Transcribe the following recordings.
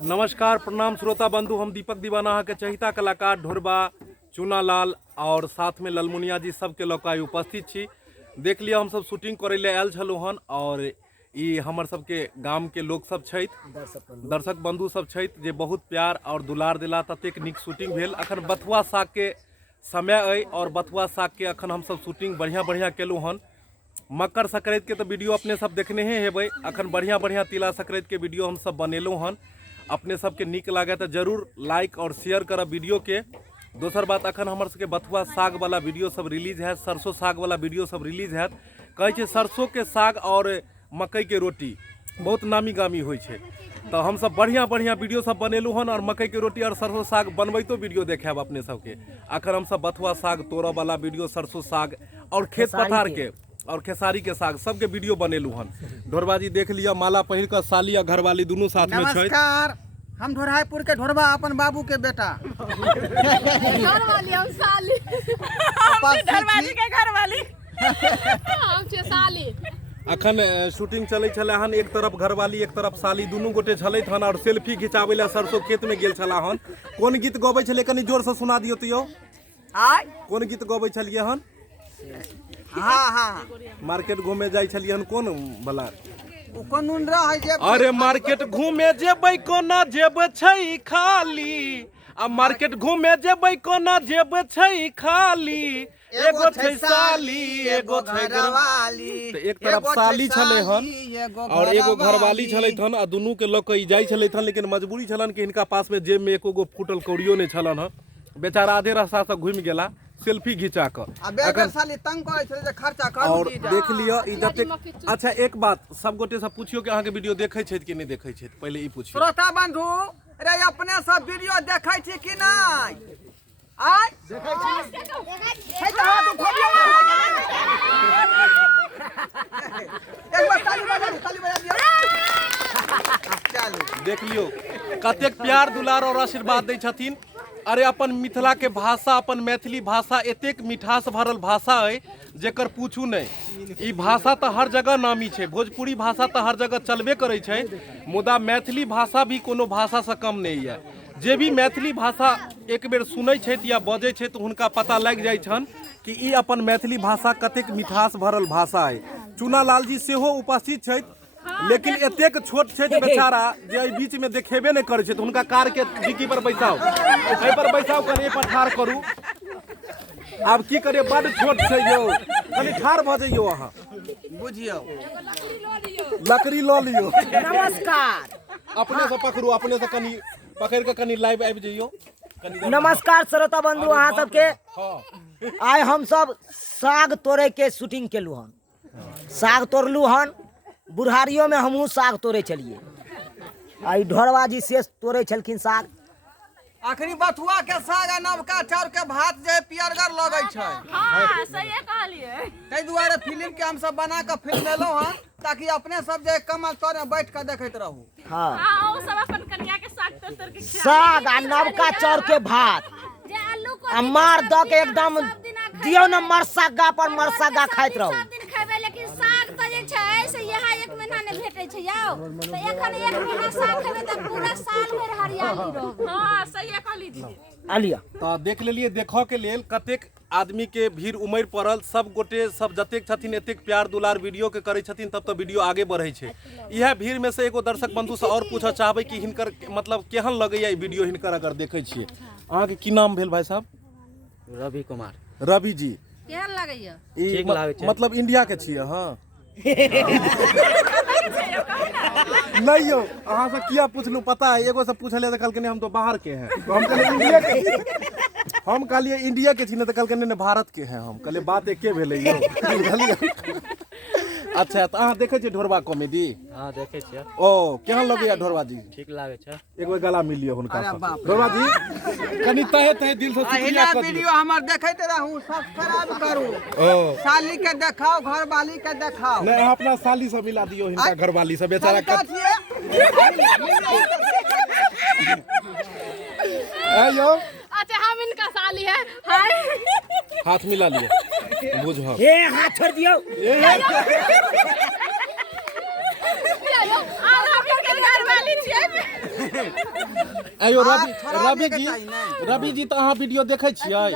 नमस्कार प्रणाम श्रोता बंधु, हम दीपक दीवाना के चहिता कलाकार ढोरबा चूनालाल और साथ में ललमुनिया जी सबके लोकाई उपस्थित छी। देख लिया हम सब शूटिंग करे ले आयल छलु हन और ई हमर सबके गाम के लोग सब छथि, दर्शक बंधु सब छथि जे बहुत प्यार और दुलार दिला ततेक नीक शूटिंग भेल। अखन बथुआ साग के समय अइ और बथुआ साग के अखन हम सब शूटिंग बढ़िया केलु हन। मकर संक्रांति के तो वीडियो अपने सब देखने हेबै, अखन बढ़िया तिला संक्रांति के वीडियो हम सब बनेलु हन। अपने सबके नीक लागे तो जरूर लाइक और शेयर करब वीडियो के। दोसर बात अखन हमर सबके बथुआ साग वाला वीडियो सब रिलीज है, सरसों साग वाला वीडियो सब रिलीज है। कहै छै सरसों के साग और मकई के रोटी बहुत नामी गामी होइ छै, तो हम सब बढ़िया वीडियो सब बनेलु हन और मकई के रोटी और सरसों साग बनबैतो वीडियो देखाब अपने सबके। अखन हम सब बथुआ साग तोड़ऽ वाला वीडियो, सरसों साग और खेत पथार के और खेसारी के साग सबके वीडियो बनेलू हन। ढोरबा जी देख लिया, माला पहिर कर साली और घरवाली दोनों साथ में छै। नमस्कार, हम ढोराईपुर के ढोरबा अपन बाबू के बेटा घरवाली हम साली घरवाली के घरवाली हम छे साली। अखन शूटिंग चलै छले हन, एक तरफ घरवाली एक तरफ साली दुनू गोटे छलैथ हन और सेल्फी खिंचाबै ला सरसों खेत में गेल छला हन। कोन गीत गबै छले कनी जोर से सुना दियौ तो यौ। कोन गीत गबै छलिए हन? हाँ मार्केट घूमे जाय छलिए हन, कोन वाला? अरे मार्केट घूमे जेबै कोना जेब छै खाली, आ मार्केट घूमे जेबै कोना जेब छै खाली, एगो छै साली एगो छै घरवाली। तो एक तरफ साली छले हन और एगो घरवाली छलैथ हन, आ दुनू के लऽ कऽ जाय छलैथ हन, लेकिन मजबूरी छलन कि हिनका पास में जेब में एको गो फूटल कौड़ियो नहीं छलन हन। बेचारा आधे रास्ता से घूम गेला सेल्फी घिचा कर। और देख लिया इधर। अच्छा एक बात सब गोटे से पूछियो कि अहाँ के वीडियो देखे छै कि नहीं देखे छै, पहले ई पूछियो। श्रोता बंधु रे अपने सब वीडियो देखे छी कि नहीं? आय देखे छी छै तो हाथ उठबियो। एक बार ताली बजा दियो। चलो देख लियो कतेक प्यार दुलार और आशीर्वाद दै छथिन। अरे अपन मिथिला के भाषा, अपन मैथिली भाषा एतेक मिठास भरल भाषा है जेकर पूछू नहीं। ई भाषा तो हर जगह नामी छै, भोजपुरी भाषा तो हर जगह चलबे करे छै, मुदा मैथिली भाषा भी कोनो भाषा से कम नहीं है। जे भी मैथिली भाषा एक बेर सुनै छै या बजै छै तो हुनका पता लग जाय छन कि ई अपन मैथिली भाषा कतेक मिठास भरल भाषा है। चूनालाल जी सेहो उपस्थित छै, लेकिन एतेक छोट छै बेचारा जे एहि बीच में देखेबे नहीं करे छै, तो हुनका कार के डिक्की पर बैसाओ, एहि पर बैसाओ, कनी पर ठाड़ करू। आब की करे, बड़ छोट छै यौ, कनी ठाड़ भ जइयो अहाँ, बुझियो लकड़ी लऽ लियो। नमस्कार, अपने से पकड़ू, अपने से कनी पकड़ के कनी लाइव आबि जइयो। नमस्कार श्रोता बंधु अहाँ सबके। आइ हम सब साग तोड़े के शूटिंग केलू हन, साग तोड़लू हन। बुढ़ारियों में हमहू साग तोड़े चलिए, आई ढोरबा जी से तोड़े छलखिन साग। आखिरी बथुआ के साग आ नवका चाउर के भात जे पियरगर लगै छै। हां सही कहलिए। तै दुआरे फिल्म के हम सब बना के फिल्मेलौ हन, ताकि अपने सब जे कमल तर में बैठ के देखैत रहू। हां ओ सब अपन कन्या के साग तोड़ के साग आ नवका चाउर के भात जे आलू को आ मार द के एकदम दियो न मरसग्गा पर मरसग्गा खाइत रहू। सब दिन खेबै, लेकिन साग त जे छै से यहाँ एक महीना ने भेटै छै यौ। तो एखन एक महीना साग खेबै त पूरा साल भर हरियाली रहत। हां सही कहली दीदी। आलिया तो देख लेलिए, देखो के लेल कतेक आदमी के भीड़ उमड़ पड़ल। सब गोटे सब जतेक छथिन एतेक प्यार दुलार वीडियो के करे छथिन, तब तो वीडियो आगे बढ़े छै। यह भीड़ में से एगो दर्शक बंधु से और पूछा चाहबै कि हिनकर मतलब केहन लगैया ई वीडियो हिनकर अगर देखे छियै। अहाँ के की नाम भेल भाई साहब? रवि कुमार। रवि जी केहन लागैया? ठीक लागै छै। मतलब इंडिया के छियै हाँ? नहीं यौ, अहाँ से किया पूछलू पता है? एगो से पूछले तो कहलकै हम तो बाहर के हैं, तो हम कहलिए इंडिया के, हम कहलिए इंडिया के छी, तो कहलकै नहीं भारत के हैं। हम कहलिए बात एके भेलै यौ। अच्छा तो अहाँ देखे छियै ढोरबा कॉमेडी? हां देखे छियै। ओ केहन लगैया ढोरबा जी? ठीक लागै छै। एक बेर गला मिलियो हुनका से। ढोरबा जी कनी तहे दिल से शुक्रिया कर दियौ। वीडियो हमर देखैत रहू, सब्सक्राइब करू। साली के देखाओ, घरवाली के देखाओ। नहीं अहाँ अपना साली से मिला दियो हिनका घरवाली से, बेचारा यो। अच्छा हम इनका साली है। हाय हाथ मिला लिया, बुझ हाँ। ए हाथ छोड़ दियो। हम इनके घरवाली छियै। आयो आप थोड़ा रवि लेके जी चाहिए ने। रवि जी तो अहाँ वीडियो देखे छियै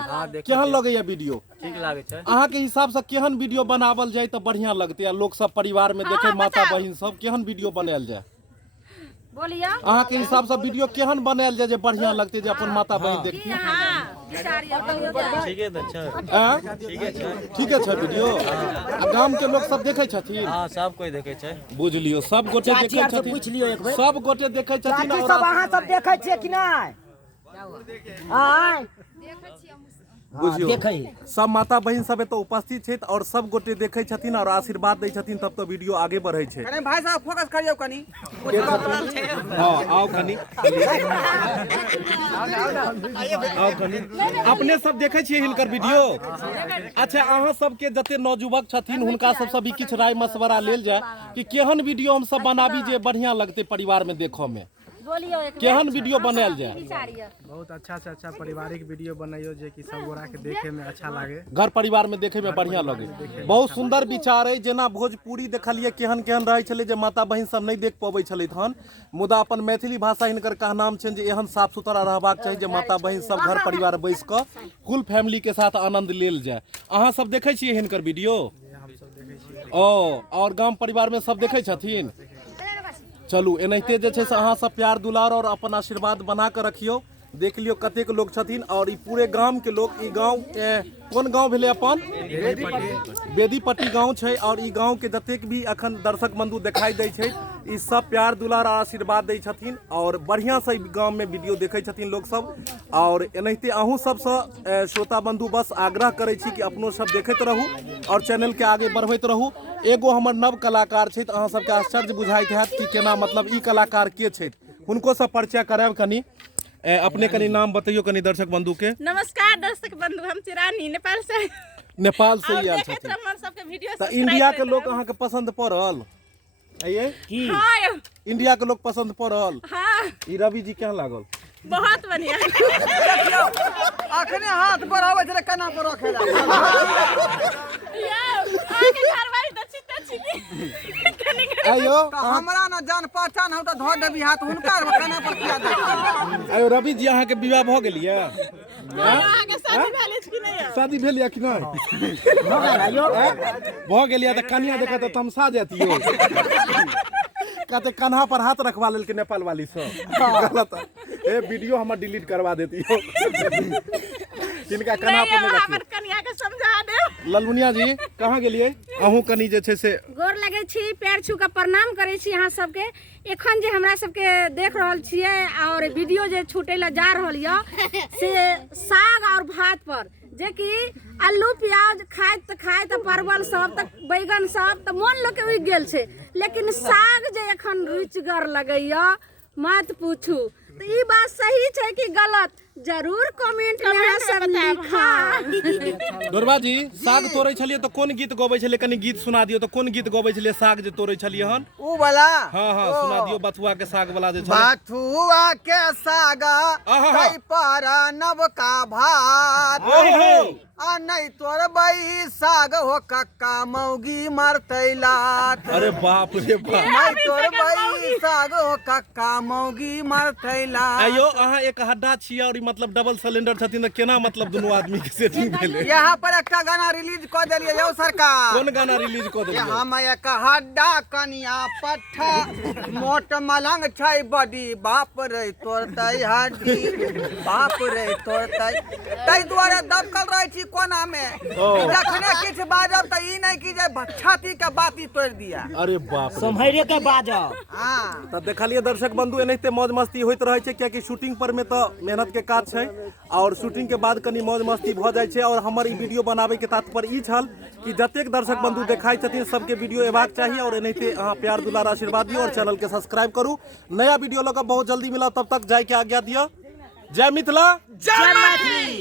केहन लगैया वीडियो ठीक लागे छै अहाँ के हिसाब से केहन वीडियो बनावल जाए तो बढ़िया लगते आ लोग सब परिवार में देखे माता बहिन सब केहन वीडियो बनायल जाए बोलिए अहाँ के हिसाब से वीडियो केहन बनायल जाए जे बढ़िया लगते जे अपन माता बहिन देखी ठीके तऽ छै आँ? ठीके छै वीडियो आ गाम के लोग सब देखे छथिन हाँ सब कोई देखे छै बुझ लियो सब गोटे चाची देखे आर से छथिन पूछ लियो एक बेर सब गोटे देखे छथिन चाची और सब अहाँ सब देखै छियै कि नहीं आय बुझियो देखै सब माता बहिन सब एतऽ उपस्थित छथि और सब गोटे देखे छथिन और आशीर्वाद दै छथिन तब तो वीडियो आगे बढ़े छै कनी भाई साहब फोकस करियो कनी हाँ आओ कनी आओ कनी अपने सब देखे छियै हिनकर वीडियो अच्छा अहाँ सबके जते नौजुवक छथिन हुनका सबसँ भी किछु राय मशवरा लेल जाय कि केहन वीडियो हम सब बनाबी जे बढ़िया लगते परिवार में देखो में बोलियो एक केहन वीडियो बनायल जाए विचारिए बहुत अच्छा से अच्छा पारिवारिक वीडियो बनाइयो जे कि सब गोरा के देखे में अच्छा लागे घर परिवार में देखे में बढ़िया लगे बहुत सुंदर विचार है जेना भोजपुरी देखलिए केहन केहन रहे छले जे माता बहिन सब नहीं देख पबै छलै हन मुदा अपन मैथिली भाषा हिनकर कहनाम छनि जे एहन साफ सुथरा रहबाक चाही जे माता बहिन सब घर परिवार बैस कऽ फुल फैमिली के साथ आनंद लेल जाए अहाँ सब देखे छियै हिनकर वीडियो और गाम परिवार में सब देखे छथिन चलू एनाहिते जे छै से अहाँ सब प्यार दुलार और अपन आशीर्वाद बना कऽ रखियो देख लियो कतेक लोग छथिन और ई पूरे गांव के लोग ई गांव कोन गांव भेलै अपन बेदीपट्टी गांव छै और ई गांव के जतेक भी अखन दर्शक बंधु दिखाई दै छै ई सब प्यार दुलार और आशीर्वाद दै छथिन और बढ़िया से गांव में वीडियो देखै छथिन लोग सब और एनाहिते अहूँ सबसँ श्रोता बंधु बस आग्रह करै छी कि अपनो सब देखैत रहू और चैनल के आगे बढ़बैत रहू एगो हमर नव कलाकार छै अहाँ सबके आश्चर्य बुझाइत हैत कि केना मतलब ई कलाकार के छै हुनको सब परिचय करायब कनी अपने कनी नाम बतैयो कनी दर्शक बंधु के नमस्कार दर्शक बंधु हम चिरानी नेपाल से से ही आयल छथिन हमर सबके वीडियो तऽ इंडिया के लोग अहाँ के पसंद पड़ल आइए की हां इंडिया के लोग पसंद पड़ल हां ई रवि जी केहन लागल बहुत बढ़िया देखियो अखने हाथ बढ़ाबै छले कना पर रखे आगे घरवाली त चित्ता छिनी आयो तो हमरा न जान पहचान हम तो धो देबी हाथ हुनका कना पर किया दे आयो रवि जी अहाँ के विवाह भ गेल ये आगे शादी भेलै कि नहीं शादी भेल या कि नहीं भ गेल या त कन्या देखा त तमसा जातियो कहते कन्हा पर हाथ रखवा लेल के नेपाल वाली सब गलत ए वीडियो हमर डिलीट करवा देती हो किनका कन्हा पर नहीं हमर कन्या के समझा दे ललमुनिया जी कहाँ गेलिए अहूँ कनी जे छै से गोर लगे छी पैर छू के प्रणाम करे छी अहाँ सबके एखन जे हमरा सबके देख रहल छियै और वीडियो जे छूटे ला जा रहल य से साग और भात पर जे कि आलू प्याज खाइत परवल सब तक बैगन सब त मन लोग के उग गेल छै लेकिन साग जे एखन रुचिगर लगैया मत पूछू तो ई बात सही छै कि गलत जरूर कमेंट में अहाँ सब लिखा डोरबा जी साग तोड़े छलिए तो कोन गीत गबै छलिए कनी गीत सुना दियो तो कोन गीत गबै छलिए साग जे तोड़े छलिए हन ऊ वाला हाँ हाँ सुना दियो बथुआ के साग वाला जे छले बथुआ के सागा आहा। कई पर नवका भात आ नहीं तोर बई साग हो कक्का मौगी मरतै लात अरे बाप रे बाप नहीं तोर बई साग हो कक्का मौगी मरतै लात आयो अहाँ एक हड्डा छियै और ई मतलब डबल सिलेंडर छथिन त केना मतलब दुनू आदमी के सेटिंग भेलै यहाँ पर एक गाना रिलीज कर दिलिए यौ सरकार कोन गाना रिलीज क देलियै हम एक हड्डा कनिया पट्ठा मोट मलंग छै बड़ी बाप रे तोड़तै हड्डी बाप रे तोड़तै तै दुआरे दबकल रहै छी कोना में जखने किछ बाजब त ई नहीं कि जे छाती के बाती तोड़ दिया अरे बाप रे सम्हैरे के बाजब हां त देखलिए दर्शक बंधु एनाहिते मौज मस्ती होइत रहै छै कियाकि शूटिंग पर में त मेहनत के काज छै और शूटिंग के बाद कनी मौज मस्ती भ जाइ छै और हमर ई वीडियो बनाबै के तात्पर्य ई छल कि जतेक दर्शक बंधु देखाइ छथिन सबके वीडियो एबाक चाहिए और एनाहिते अहाँ प्यार दुलार आशीर्वाद दियो और चैनल के सब्सक्राइब करू नया वीडियो लगा बहुत जल्दी मिला तब तक जाय के आज्ञा दियो जय मिथिला जय मैथिली।